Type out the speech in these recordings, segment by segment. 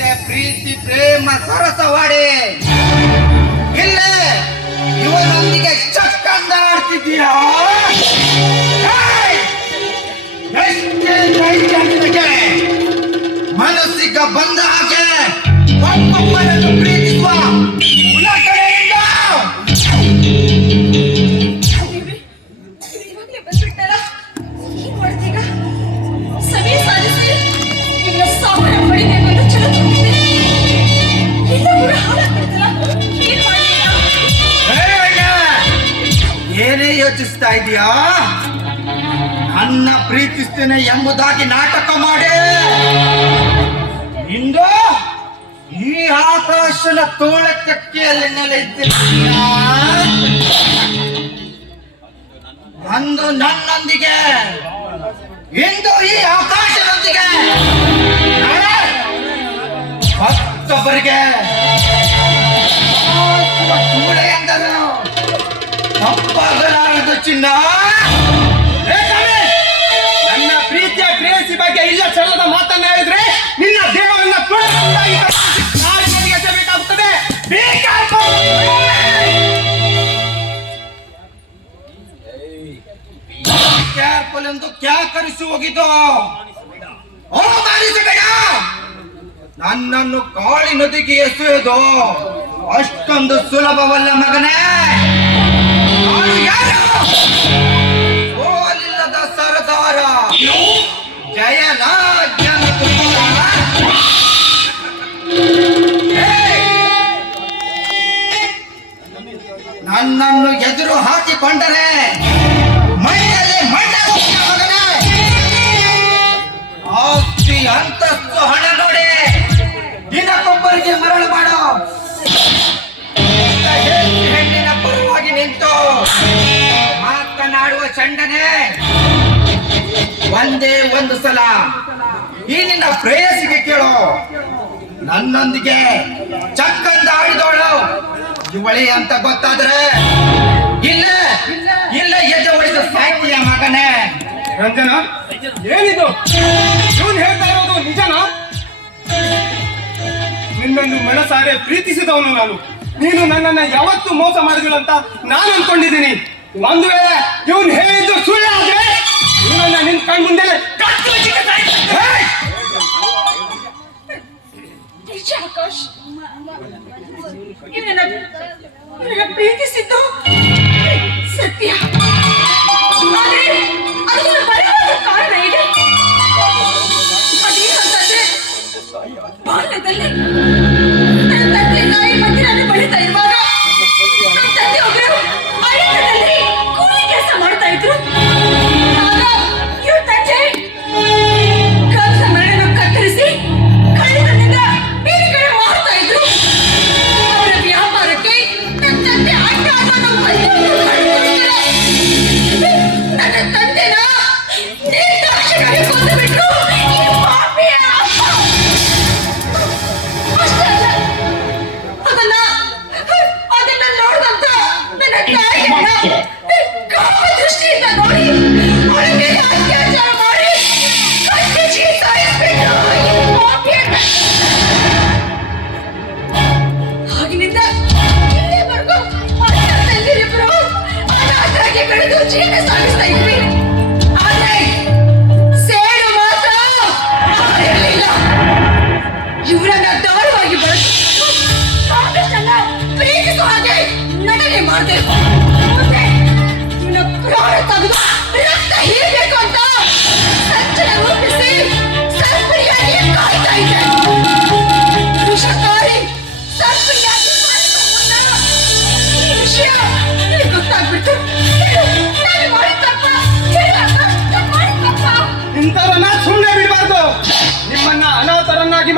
ಮತ್ತೆ ಪ್ರೀತಿ ಪ್ರೇಮ ಸರಸವಾಡಿ ಇಲ್ಲೇ ಇವನೊಂದಿಗೆ ಚಕ್ಕಂದ ಮನಸ್ಸಿಗ ಬಂದ ಹಾಗೆ ಇದೀಯಾ ನನ್ನ ಪ್ರೀತಿಸ್ತೇನೆ ಎಂಬುದಾಗಿ ನಾಟಕ ಮಾಡಿ. ಇಂದು ಈ ಆಕಾಶನ ತೋಳ ಅಲ್ಲಿ ನೆಲೆಯಿದ್ದೀಯ ಅಂದು ನನ್ನೊಂದಿಗೆ, ಇಂದು ಈ ಆಕಾಶದೊಂದಿಗೆ ಎಂದರು ತಪ್ಪಾಗಲಾರದು ಚಿನ್ನ. ನನ್ನ ಪ್ರೀತಿಯ ಪ್ರೇಯಸಿ ಬಗ್ಗೆ ಇಲ್ಲ ಚಲದ ಮಾತನ್ನ ಹೇಳಿದ್ರೆ ನಿನ್ನ ದೇವರನ್ನ ಬೇಕಾಯ್ತು. ಕೇರ್ಫುಲ್ ಎಂದು ಕ್ಯಾ ಕರೆಸಿ ಹೋಗಿದ್ದು. ಓ, ಮಾರಿಸಬೇಡ. ನನ್ನನ್ನು ಕಾಳಿ ನದಿಗೆ ಎಸೆಯೋದು ಅಷ್ಟೊಂದು ಸುಲಭವಲ್ಲ ಮಗನೇ. Yeah. ಒಂದೇ ಒಂದು ಸಲ. ಈ ನಿನ್ನ ಪ್ರೇಯಸಿಗೆ ಕೇಳೋ. ನನ್ನೊಂದಿಗೆ ಚಕ್ಕಂದ ಆಡಿದೋಳು. ಇವಳಿ ಅಂತ ಗೊತ್ತಾದ್ರೆ ಇಲ್ಲ ಇಲ್ಲ ಎದೆ ಹೊಡೆದು ಸಾಯ್ತೀಯ ಮಗನೇ. ರಂಜನ, ಏನಿದು? ಇವನ್ ಹೇಳ್ತಾ ಇರೋದು ನಿಜನಾ? ನಿನ್ನನ್ನು ಮನಸಾರೆ ಪ್ರೀತಿಸಿದವನು ನಾನು. ನೀನು ನನ್ನನ್ನ ಯಾವತ್ತು ಮೋಸ ಮಾಡಿದಿಲ್ಲ ಅಂತ ನಾನು ಅನ್ಕೊಂಡಿದ್ದೀನಿ. ಒಂದು ವೇಳೆ ಇವನು ಹೇಳಿದ್ದು ಸುಳ್ಳಾದ್ರೆ ಇವನನ್ನ ನಿನ್ ಕಣ್ ಮುಂದೆ ಕತ್ತು ಹಚ್ಚಿಕ್ಕೆ ಸಾಯ್ತೀನಿ. ಹೇಯ್! ನಿಜ ಆಕಾಶ್ ಇವನನ್ನ ಇವನನ್ನ ಪ್ರೀತಿಸಿದ್ದು ಸತ್ಯ ಆದ್ರೆ ಅದಕ್ಕೆ ಬಲವಾದ ಕಾರಣ ಇದೆ ಅದೇನಂತಂದ್ರೆ ಬಾಲ್ಯದಲ್ಲಿ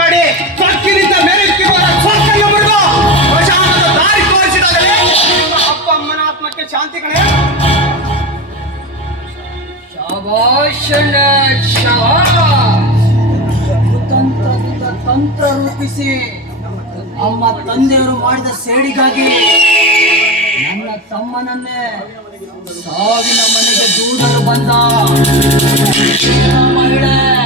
ಮಾಡಿ ಅಪ್ಪ ಅಮ್ಮನ ಆತ್ಮಕ್ಕೆ ತಂತ್ರ ರೂಪಿಸಿ ನಮ್ಮ ತಂದೆಯವರು ಮಾಡಿದ ಸೇಡಿಗಾಗಿ ನನ್ನ ತಮ್ಮನನ್ನೇ ಸಾವಿನ ಮನೆಗೆ ದೂರಲು ಬಂದ ಮಹಿಳೆ.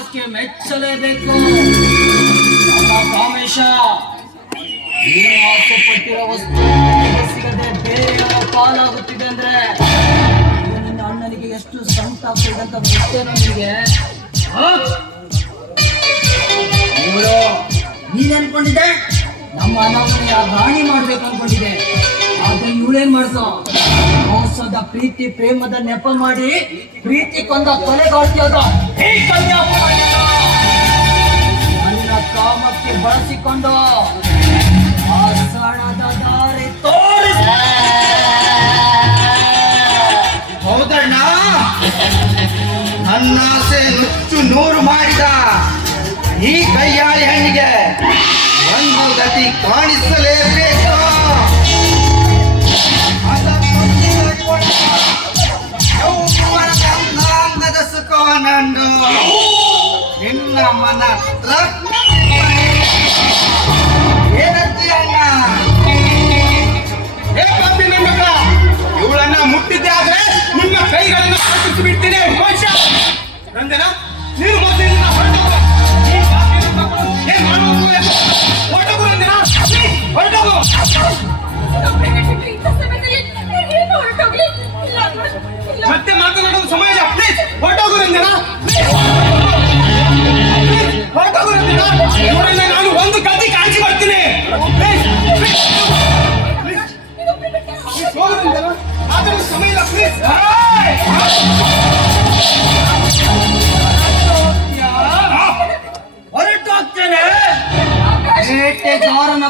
ಸಾಹಸಕ್ಕೆ ಮೆಚ್ಚಲೇಬೇಕು. ಕಾಮೇಶ ನೀನು ಆಸೆಪಟ್ಟಿರೋ ವಸ್ತು ಸಿಗದೆ ಬೇರೆಯವರ ಪಾಲಾಗುತ್ತಿದೆ ಅಂದ್ರೆ ನಿನ್ನ ಅಣ್ಣನಿಗೆ ಎಷ್ಟು ಸಂತಾಪ ಇದೆ ಅಂತ ನಿಮಗೆ ನಿನಗೆ ನೀನು ಅನ್ಕೊಂಡಿದ್ದೆ? ನಮ್ಮ ಅಣ್ಣವನ್ನ ರಾಣಿ ಮಾಡ್ಬೇಕು ಅನ್ಕೊಂಡಿದ್ದೆ. ಇವಳೇನ್ ಮಾಡ್ತಾ ಮೋಸದ ಪ್ರೀತಿ ಪ್ರೇಮದ ನೆಪ ಮಾಡಿ ಪ್ರೀತಿ ಕೊಂದ ಕೊಲೆಗಾಡ್ತಿಯಾದ ಈ ಕನ್ಯಾಕುಮಾರಿ ಕಾಮಕ್ಕೆ ಬಳಸಿಕೊಂಡ 来。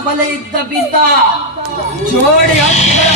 ಬಲ ಇದ್ದ ಬಿದ್ದ ಜೋಡಿ ಹಕ್ಕಿಗಳ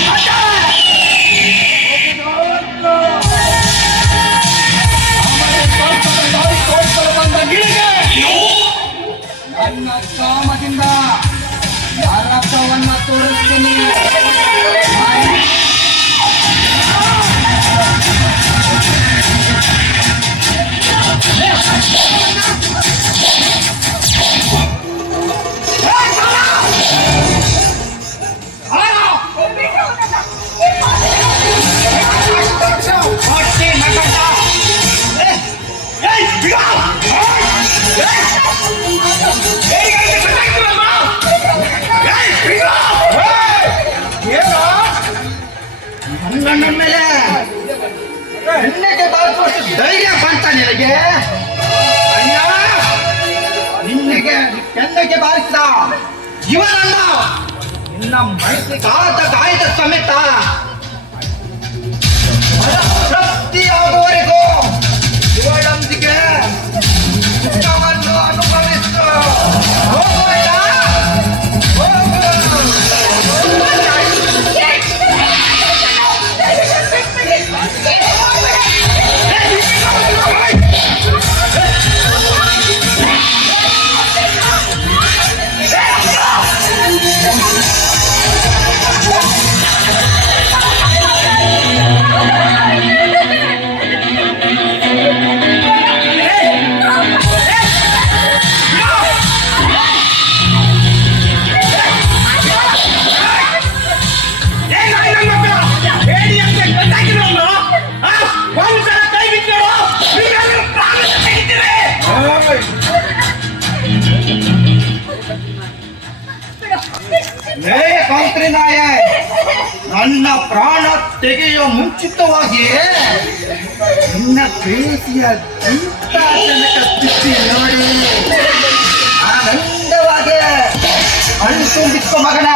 गायत समेता ಇಂಥ ಜನಕ ಸೃಷ್ಟಿ ನೋಡಿ ಆನಂದವಾಗಿ ಅಣಿಸು ಬಿಕ್ಕ ಮಗನ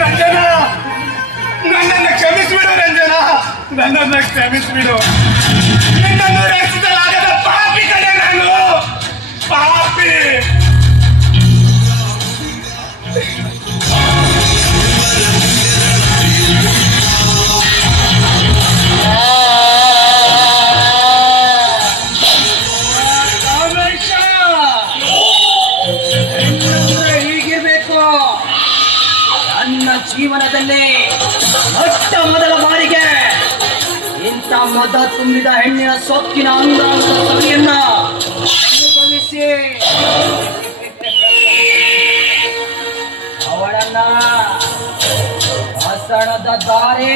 ರಂಜನಾ ನನ್ನನ್ನು ಕ್ಷಮಿಸ್ಬಿಡು ರಂಜನಾ ನನ್ನನ್ನು ಕ್ಷಮಿಸ್ಬಿಡು ನಿನ್ನನ್ನು ರಕ್ಷಿಸಲಾಗದ ಪಾಪಿ ಕಡೆ ನಾನು ಪಾಪಿ ಜೀವನದಲ್ಲಿ ಮೊಟ್ಟ ಮೊದಲ ಬಾರಿಗೆ ಇಂಥ ಮದ ತುಂಬಿದ ಹೆಣ್ಣಿನ ಸೊಕ್ಕಿನ ಸವಿಯನ್ನ ಅನುಭವಿಸಿ. ಅವಳನ್ನ ಹಸಣದ ದಾರಿ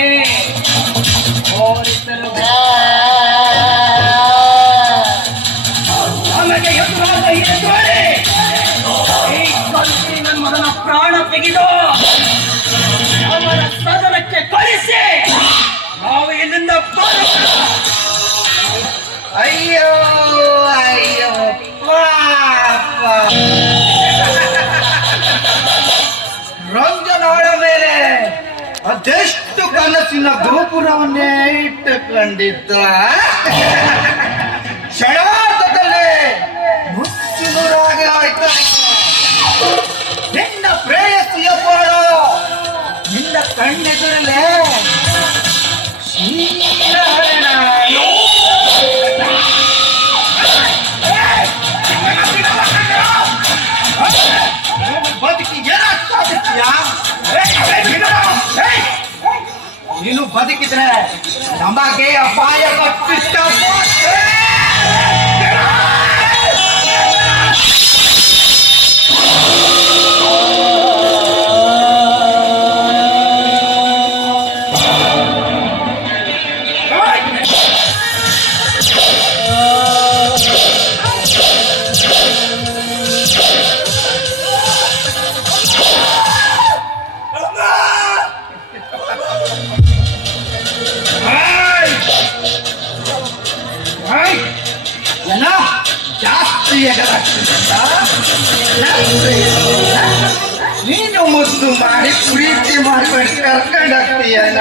ನಮಗೆ ಎದುರಾದ ಈ ಮಗನ ಪ್ರಾಣ ತೆಗೆದು ಅವರ ಸದನಕ್ಕೆ ಕಳಿಸಿ. ನಾವು ಇಲ್ಲಿಂದ ಅಯ್ಯೋ ಅಯ್ಯೋ, ಪಾಪ. ರಂಜನಾಳ ಮೇಲೆ ಅದೆಷ್ಟು ಕನಸಿನ ಗೋಪುರವನ್ನೇ ಇಟ್ಟುಕೊಂಡಿದ್ದ? ಕ್ಷಣಾರ್ಧದಲ್ಲೇ ಮುಚ್ಚುನೂರಾಗಿ ಆಯ್ತು? ನಿನ್ನ ಕಣ್ಣೆದುರಲೇ ಶ್ರೀನಾರಾಯಣ ಬದುಕಿಗೆ ಏನಾಗ್ತಾಗಿತ್ಯಾ ನೀನು ಬದುಕಿದ್ರೆ ನಮಗೆ ಅಪಾಯ ಕಟ್ಟಿಷ್ಟ ನೀನು ಮುದ್ದು ಮಾಡಿ ಪ್ರೀತಿ ಮಾಡ್ಕೊಂಡು ಕರ್ಕೊಂಡು ಹೋಗ್ತೀಯನ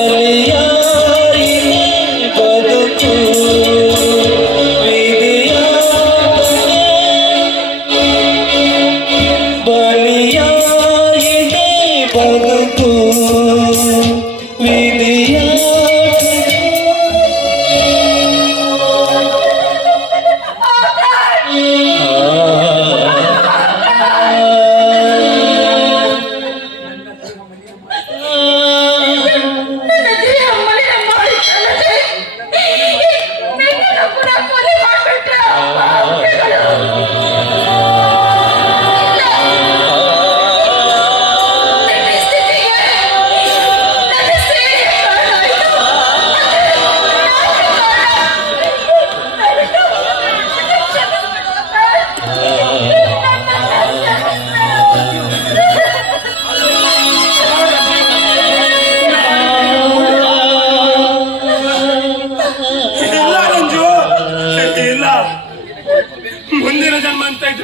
Hallelujah.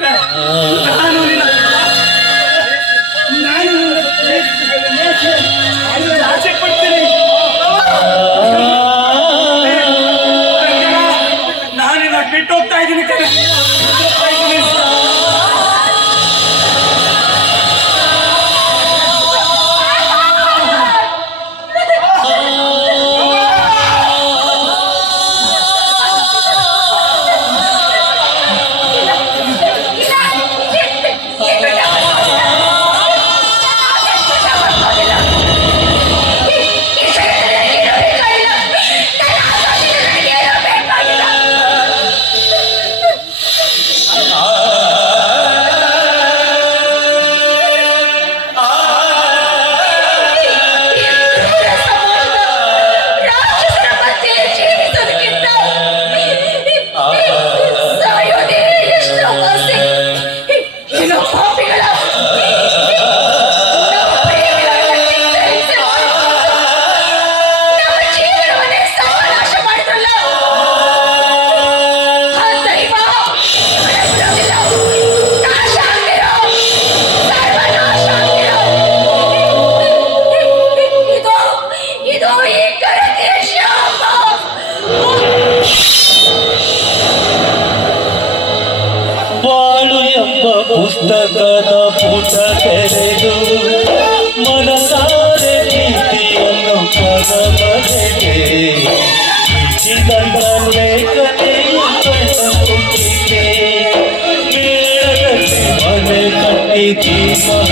لله سبحانه It is.